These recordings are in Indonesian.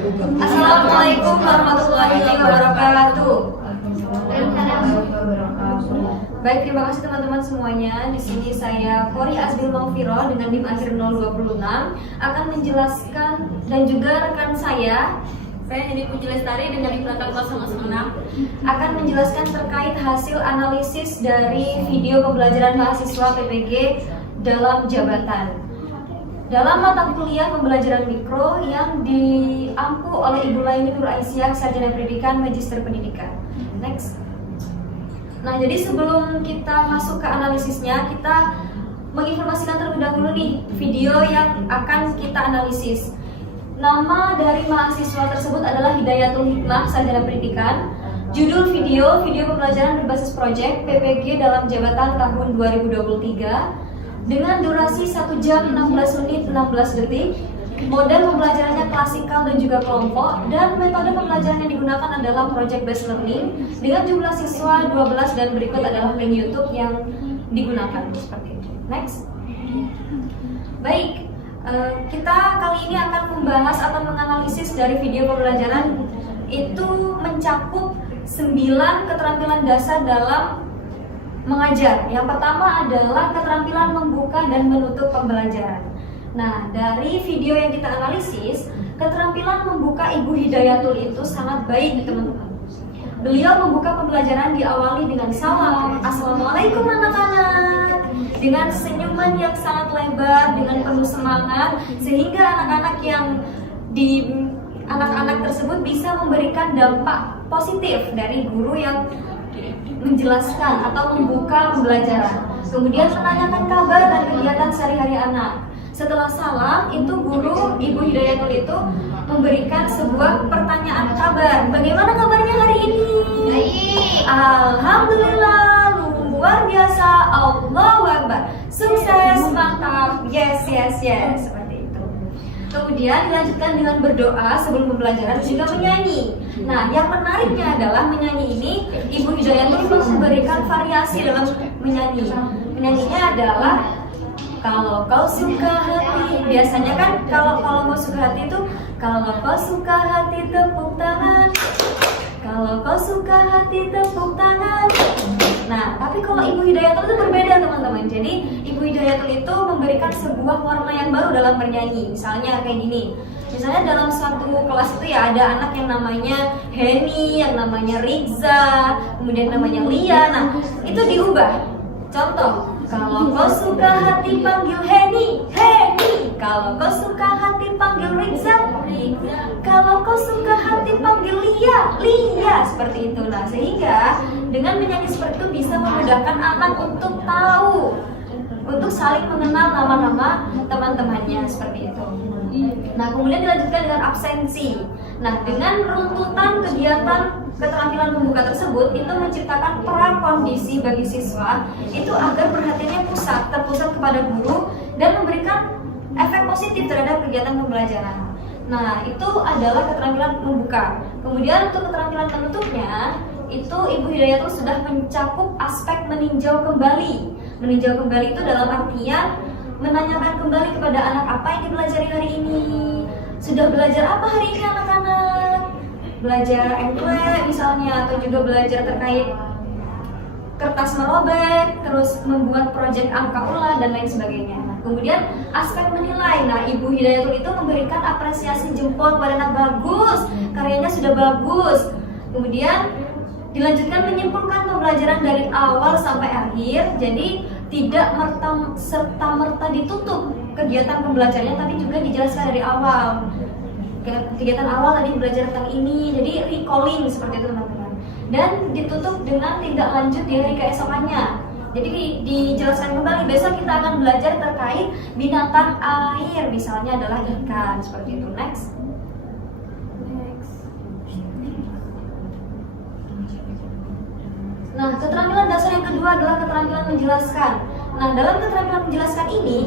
Assalamualaikum warahmatullahi wabarakatuh. Baik, terima kasih teman-teman semuanya. Di sini saya Kori Azbil Maufiro dengan NIM akhir 026 akan menjelaskan, dan juga rekan saya Hedi Puji Lestari dengan NIM 006 akan menjelaskan terkait hasil analisis dari video pembelajaran mahasiswa PPG dalam jabatan dalam mata kuliah pembelajaran mikro yang diampu oleh Ibu Laini Nur Aisyah, Sarjana Pendidikan, Magister Pendidikan. Next. Nah, jadi sebelum kita masuk ke analisisnya, kita menginformasikan terlebih dahulu nih video yang akan kita analisis. Nama dari mahasiswa tersebut adalah Hidayatul Hikmah, Sarjana Pendidikan. Judul video pembelajaran berbasis proyek PPG dalam jabatan tahun 2023 dengan durasi 1 jam 16 menit 16 detik. Model pembelajarannya klasikal dan juga kelompok, dan metode pembelajaran yang digunakan adalah project based learning dengan jumlah siswa 12, dan berikut adalah link YouTube yang digunakan seperti itu. Next. Baik, kita kali ini akan membahas atau menganalisis dari video pembelajaran itu mencakup 9 keterampilan dasar dalam mengajar. Yang pertama adalah keterampilan membuka dan menutup pembelajaran. Nah, dari video yang kita analisis, keterampilan membuka Ibu Hidayatul itu sangat baik, teman-teman. Beliau membuka pembelajaran diawali dengan salam, "Assalamualaikum anak-anak," dengan senyuman yang sangat lebar, dengan penuh semangat, sehingga anak-anak tersebut bisa memberikan dampak positif dari guru yang menjelaskan atau membuka pembelajaran. Kemudian menanyakan kabar dan kegiatan sehari-hari anak. Setelah salam, itu guru Ibu Hidayatul itu memberikan sebuah pertanyaan kabar. Bagaimana kabarnya hari ini? Baik. Alhamdulillah, luar biasa, Allahu Akbar, sukses, mantap, yes. Seperti itu. Kemudian dilanjutkan dengan berdoa sebelum pembelajaran, juga menyanyi. Nah, yang menariknya adalah menyanyi ini Ibu Hidayatul memberikan variasi dalam menyanyi. Menyanyinya adalah kalau kau suka hati. Biasanya kan kalau kau suka hati itu, kalau kau suka hati tepuk tangan. Kalau kau suka hati tepuk tangan. Nah, tapi kalau Ibu Hidayatul itu berbeda, teman-teman. Jadi Ibu Hidayatul itu memberikan sebuah warna yang baru dalam bernyanyi. Misalnya kayak gini. Misalnya dalam suatu kelas itu ya ada anak yang namanya Heni, yang namanya Riza, kemudian namanya Lia. Nah, itu diubah. Contoh, kalau kau suka hati panggil Heni, Heni. Kalau kau suka hati panggil Riza, Riza. Kalau kau suka hati panggil Lia, Lia. Seperti itu. Nah, sehingga dengan menyanyi seperti itu bisa memudahkan anak untuk tahu, untuk saling mengenal nama-nama teman-temannya, seperti itu. Nah, kemudian dilanjutkan dengan absensi. Nah, dengan runtutan kegiatan keterampilan membuka tersebut itu menciptakan prakondisi bagi siswa itu agar perhatiannya terpusat kepada guru dan memberikan efek positif terhadap kegiatan pembelajaran. Nah, itu adalah keterampilan membuka. Kemudian untuk keterampilan penutupnya itu Ibu Hidayatul sudah mencakup aspek meninjau kembali. Meninjau kembali itu dalam artian menanyakan kembali kepada anak apa yang dipelajari hari ini. Sudah belajar apa hari ini anak-anak? Belajar MTW misalnya, atau juga belajar terkait kertas merobek, terus membuat proyek angka ulang dan lain sebagainya. Nah, kemudian aspek menilai. Nah, Ibu Hidayatul itu memberikan apresiasi jempol kepada anak, bagus, karyanya sudah bagus. Kemudian dilanjutkan menyimpulkan pembelajaran dari awal sampai akhir. Jadi tidak serta-merta ditutup kegiatan pembelajarannya, tapi juga dijelaskan dari awal. Kegiatan awal tadi belajar tentang ini, jadi recalling seperti itu, teman-teman. Dan ditutup dengan tindak lanjut di hari keesokannya. Jadi dijelaskan kembali, besok kita akan belajar terkait binatang air, misalnya adalah ikan, seperti itu. Next. Nah, keterampilan dasar yang kedua adalah keterampilan menjelaskan. Nah, dalam keterampilan menjelaskan ini,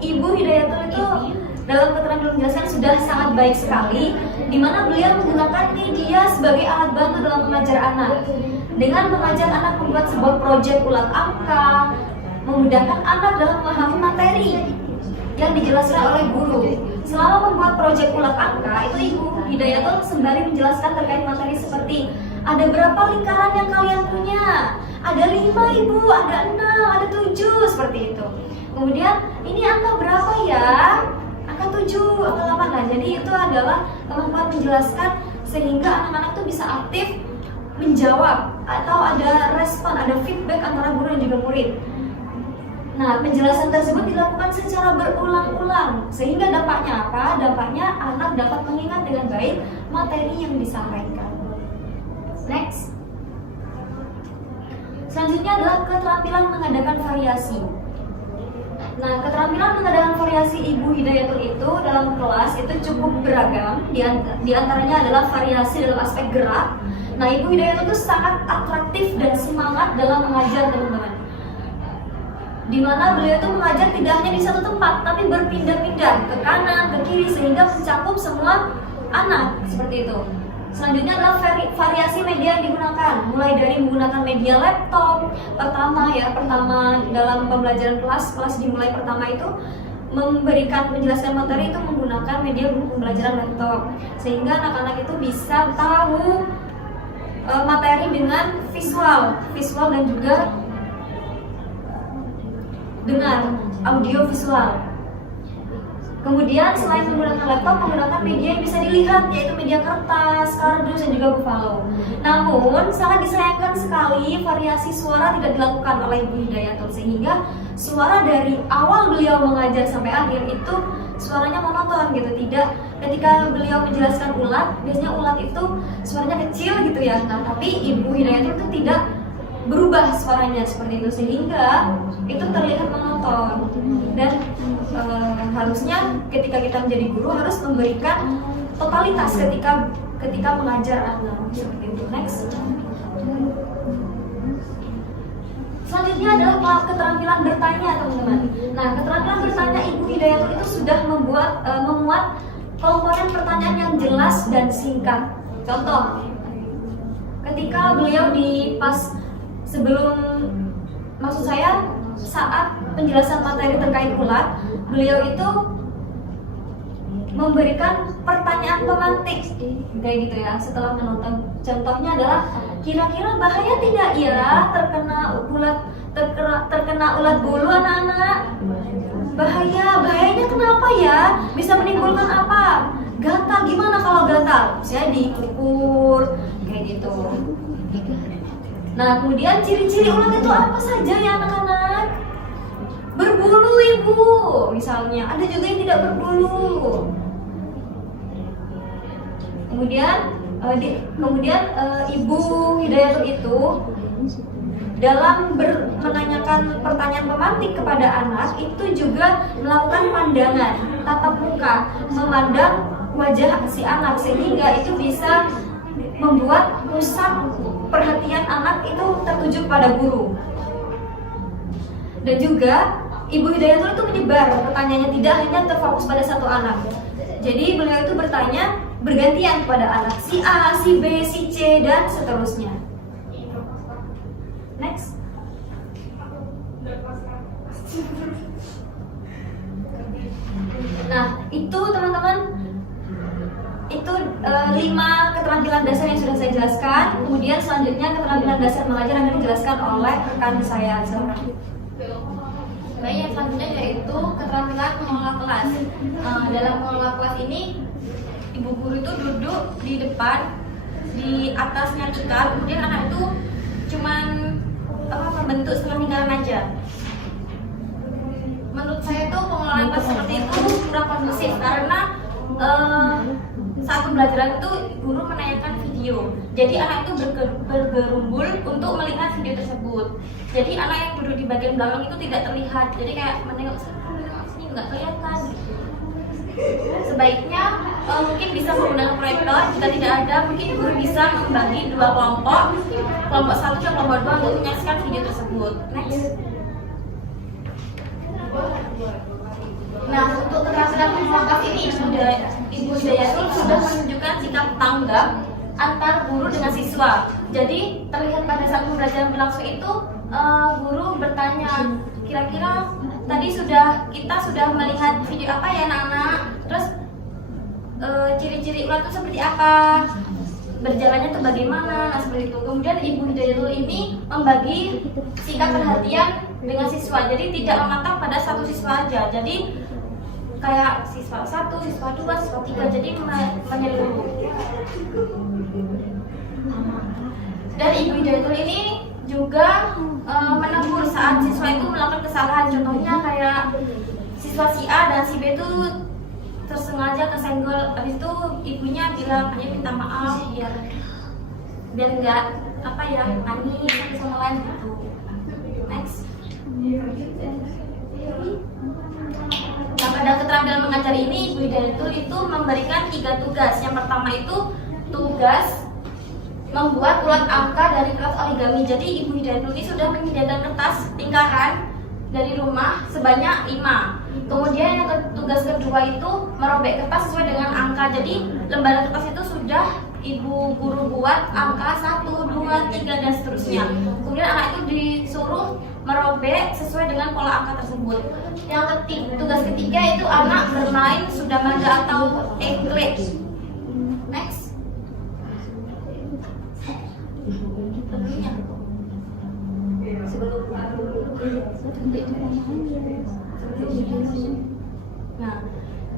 Ibu Hidayatul itu dalam keterampilan menjelaskan sudah sangat baik sekali, di mana beliau menggunakan media sebagai alat bantu dalam mengajar anak. Dengan mengajar anak membuat sebuah proyek ulang angka, memudahkan anak dalam memahami materi yang dijelaskan oleh guru. Selama membuat proyek ulang angka, itu Ibu Hidayatul sembari menjelaskan terkait materi seperti ada berapa lingkaran yang kalian punya? Ada 5 Ibu, ada 6, ada 7, seperti itu. Kemudian ini angka berapa ya? Angka 7, angka 8. Nah, jadi itu adalah kemampuan menjelaskan sehingga anak-anak tuh bisa aktif menjawab atau ada respon, ada feedback antara guru dan juga murid. Nah, penjelasan tersebut dilakukan secara berulang-ulang sehingga dampaknya apa? Dampaknya anak dapat mengingat dengan baik materi yang disampaikan. Next. Selanjutnya adalah keterampilan mengadakan variasi. Nah, keterampilan mengadakan variasi Ibu Hidayatul itu dalam kelas itu cukup beragam. Di antaranya adalah variasi dalam aspek gerak. Nah, Ibu Hidayatul itu sangat atraktif dan semangat dalam mengajar, teman-teman. Di mana beliau itu mengajar tidak hanya di satu tempat, tapi berpindah-pindah ke kanan, ke kiri sehingga mencakup semua anak seperti itu. Selanjutnya adalah variasi media yang digunakan, mulai dari menggunakan media laptop. Pertama dalam pembelajaran kelas dimulai pertama itu menjelaskan materi itu menggunakan media pembelajaran laptop, sehingga anak-anak itu bisa tahu materi dengan visual dan juga dengar, audio visual. Kemudian selain menggunakan laptop, menggunakan media yang bisa dilihat, yaitu media kertas, kardus, dan juga buffalo. Namun sangat disayangkan sekali variasi suara tidak dilakukan oleh Ibu Hidayatul, sehingga suara dari awal beliau mengajar sampai akhir itu suaranya monoton gitu. Tidak, ketika beliau menjelaskan ulat, biasanya ulat itu suaranya kecil gitu ya. Nah, tapi Ibu Hidayatul itu tidak berubah suaranya seperti itu sehingga itu terlihat monoton. Dan harusnya ketika kita menjadi guru harus memberikan totalitas ketika mengajar anak seperti itu. Next. Selanjutnya adalah keterampilan bertanya, teman-teman. Nah, keterampilan bertanya Ibu Hidayatul itu sudah memuat komponen pertanyaan yang jelas dan singkat. Contoh, ketika beliau saat penjelasan materi terkait ulat, beliau itu memberikan pertanyaan pemantik kayak gitu ya. Setelah menonton, contohnya adalah kira-kira bahaya tidak ya terkena ulat bulu anak-anak? Bahayanya kenapa ya? Bisa menimbulkan apa? Gatal, gimana kalau gatal? Saya dikukur kayak gitu. Nah, kemudian ciri-ciri ulat itu apa saja ya anak-anak? Berbulu Ibu, misalnya. Ada juga yang tidak berbulu. Kemudian Ibu Hidayatul itu dalam menanyakan pertanyaan pemantik kepada anak itu juga melakukan pandangan tatap muka, memandang wajah si anak sehingga itu bisa membuat pusat perhatian anak itu tertuju pada guru. Dan juga Ibu Hidayatul itu menyebar pertanyaannya, tidak hanya terfokus pada satu anak. Jadi beliau itu bertanya bergantian kepada anak si A, si B, si C, dan seterusnya. Next. Nah, itu teman-teman, itu 5 keterampilan dasar yang sudah saya jelaskan. Kemudian selanjutnya keterampilan dasar mengajar akan dijelaskan oleh rekan saya. Baik, yang selanjutnya yaitu keterampilan mengelola kelas. Dalam mengelola kelas ini, ibu guru itu duduk di depan, di atasnya kita, kemudian anak itu cuman bentuk setengah lingkaran aja. Menurut saya itu pengelolaan kelas seperti itu kurang kondusif karena saat pembelajaran itu guru menayangkan video, jadi anak itu bergerumbul untuk melihat video tersebut. Jadi anak yang duduk di bagian belakang itu tidak terlihat, jadi kayak menengok sini nggak kelihatan. Sebaiknya mungkin bisa menggunakan proyektor. Jika tidak ada, mungkin guru bisa membagi 2 kelompok 1 dan kelompok 2 untuk menyaksikan video tersebut. Next. Nah, untuk keterampilan mengelola ini Ibu Hidayatul sudah menunjukkan sikap tanggap antar guru dengan siswa. Jadi terlihat pada saat pembelajaran berlangsung itu guru bertanya, kira-kira tadi kita sudah melihat video apa ya anak-anak? Terus ciri-ciri ular itu seperti apa, berjalannya itu bagaimana, nah seperti itu. Kemudian Ibu Hidayatul ini membagi sikap perhatian dengan siswa, jadi tidak memantau pada satu siswa aja, jadi kayak siswa 1, siswa 2, siswa 3, jadi menyeluruh. Dan Ibu Hidayatul ini juga menegur saat siswa itu melakukan kesalahan, contohnya kayak siswa si A dan si B itu tersengaja kesenggol, habis itu ibunya bilang hanya minta maaf biar nggak apa ya nangis satu sama lain gitu. Next. Nah, pada keterampilan mengajar ini Ibu Hidayatul itu memberikan 3 tugas. Yang pertama itu tugas membuat ulat angka dari kertas origami. Jadi Ibu Hidayatul ini sudah menyediakan kertas lingkaran dari rumah sebanyak 5. Kemudian yang tugas kedua itu merobek kertas sesuai dengan angka. Jadi lembaran kertas itu sudah ibu guru buat angka 1, 2, 3 dan seterusnya. Kemudian anak itu disuruh merobek sesuai dengan pola angka tersebut. Yang tugas ketiga itu anak bermain sudamanda atau engklek. Next. Nah,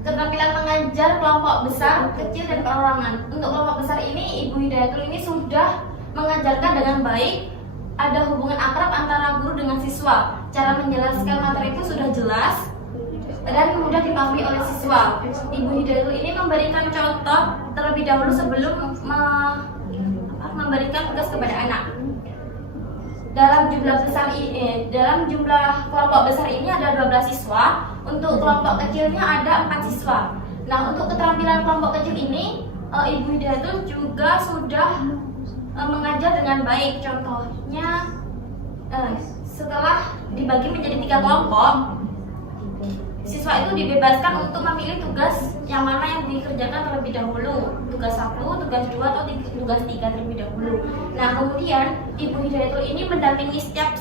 keterampilan mengajar kelompok besar, kecil, dan perorangan. Untuk kelompok besar ini, Ibu Hidayatul ini sudah mengajarkan dengan baik. Ada hubungan akrab antara guru dengan siswa. Cara menjelaskan materi itu sudah jelas dan mudah dipahami oleh siswa. Ibu Hidayatul ini memberikan contoh terlebih dahulu sebelum memberikan tugas kepada anak. Dalam jumlah kelompok besar ini ada 12 siswa. Untuk kelompok kecilnya ada 4 siswa. Nah, untuk keterampilan kelompok kecil ini Ibu Hidayatul juga sudah mengajar dengan baik. Contohnya setelah dibagi menjadi 3 kelompok, siswa itu dibebaskan untuk memilih tugas yang mana yang dikerjakan terlebih dahulu, tugas 1, tugas 2, atau tugas 3 terlebih dahulu. Nah, kemudian Ibu Hidayatul ini mendampingi setiap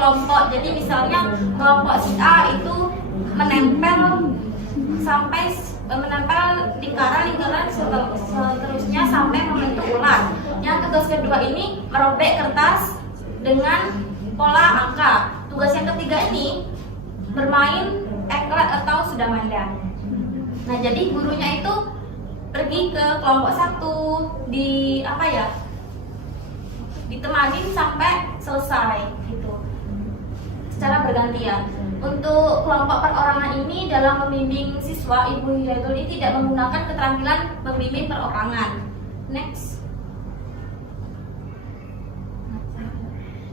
kelompok. Jadi misalnya kelompok si A itu menempel lingkaran seterusnya sampai membentuk ular. Yang tugas kedua ini merobek kertas dengan pola angka. Tugas yang ketiga ini bermain engklek atau sudamanda. Nah, jadi gurunya itu pergi ke kelompok 1 ditemani sampai selesai gitu, secara bergantian. Untuk kelompok perorangan ini dalam membimbing siswa, Ibu Hidayatul ini tidak menggunakan keterampilan membimbing perorangan. Next.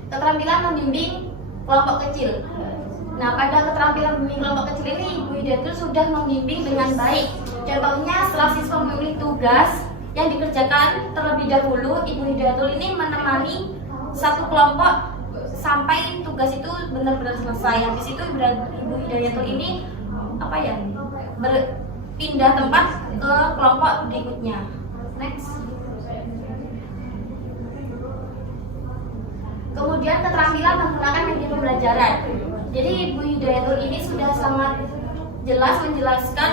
Keterampilan membimbing kelompok kecil. Nah, pada keterampilan membimbing kelompok kecil ini Ibu Hidayatul sudah membimbing dengan baik. Contohnya setelah siswa memilih tugas yang dikerjakan terlebih dahulu, Ibu Hidayatul ini menemani satu kelompok sampai tugas itu benar-benar selesai. Habis itu Ibu Hidayatul ini berpindah tempat ke kelompok berikutnya. Next. Kemudian keterampilan menggunakan media pembelajaran. Jadi Ibu Hidayatul ini sudah sangat jelas menjelaskan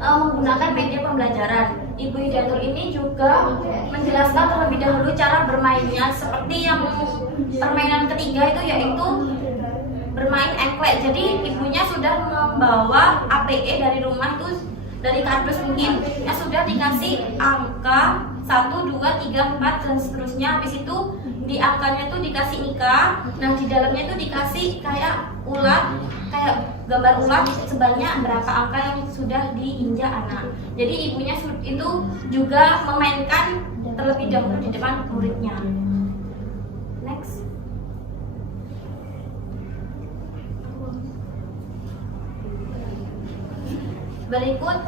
menggunakan media pembelajaran. Ibu Hidayatul ini juga menjelaskan terlebih dahulu cara bermainnya, seperti yang permainan ketiga itu yaitu bermain engklek. Jadi ibunya sudah membawa APE dari rumah itu, dari kardus mungkin, yang sudah dikasih angka 1, 2, 3, 4 dan seterusnya. Habis itu di angkanya itu dikasih nikah. Nah, di dalamnya itu dikasih kayak ulat, kayak gambar ulat sebanyak berapa angka yang sudah diinjak anak. Jadi ibunya itu juga memainkan terlebih dahulu di depan muridnya. Next. Berikut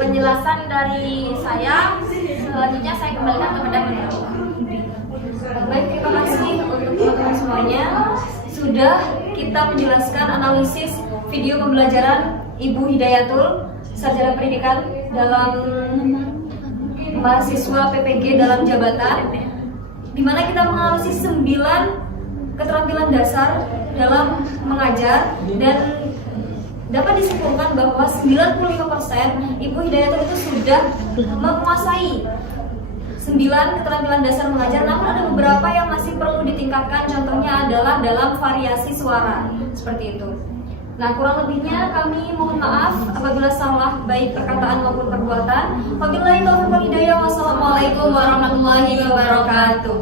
penjelasan dari saya. Selanjutnya saya kembalikan kepada beliau. Baik, terima kasih untuk teman-teman semuanya. Sudah kita menjelaskan analisis video pembelajaran Ibu Hidayatul, sarjana pendidikan dalam mahasiswa PPG dalam jabatan, di mana kita menganalisis 9 keterampilan dasar dalam mengajar, dan dapat disimpulkan bahwa 95% Ibu Hidayatul itu sudah menguasai 9 keterampilan dasar mengajar, namun ada beberapa yang masih perlu ditingkatkan. Contohnya adalah dalam variasi suara, seperti itu. Nah, kurang lebihnya kami mohon maaf apabila salah baik perkataan maupun perbuatan. Wabillahi taufiq wal hidayah. Wassalamualaikum warahmatullahi wabarakatuh.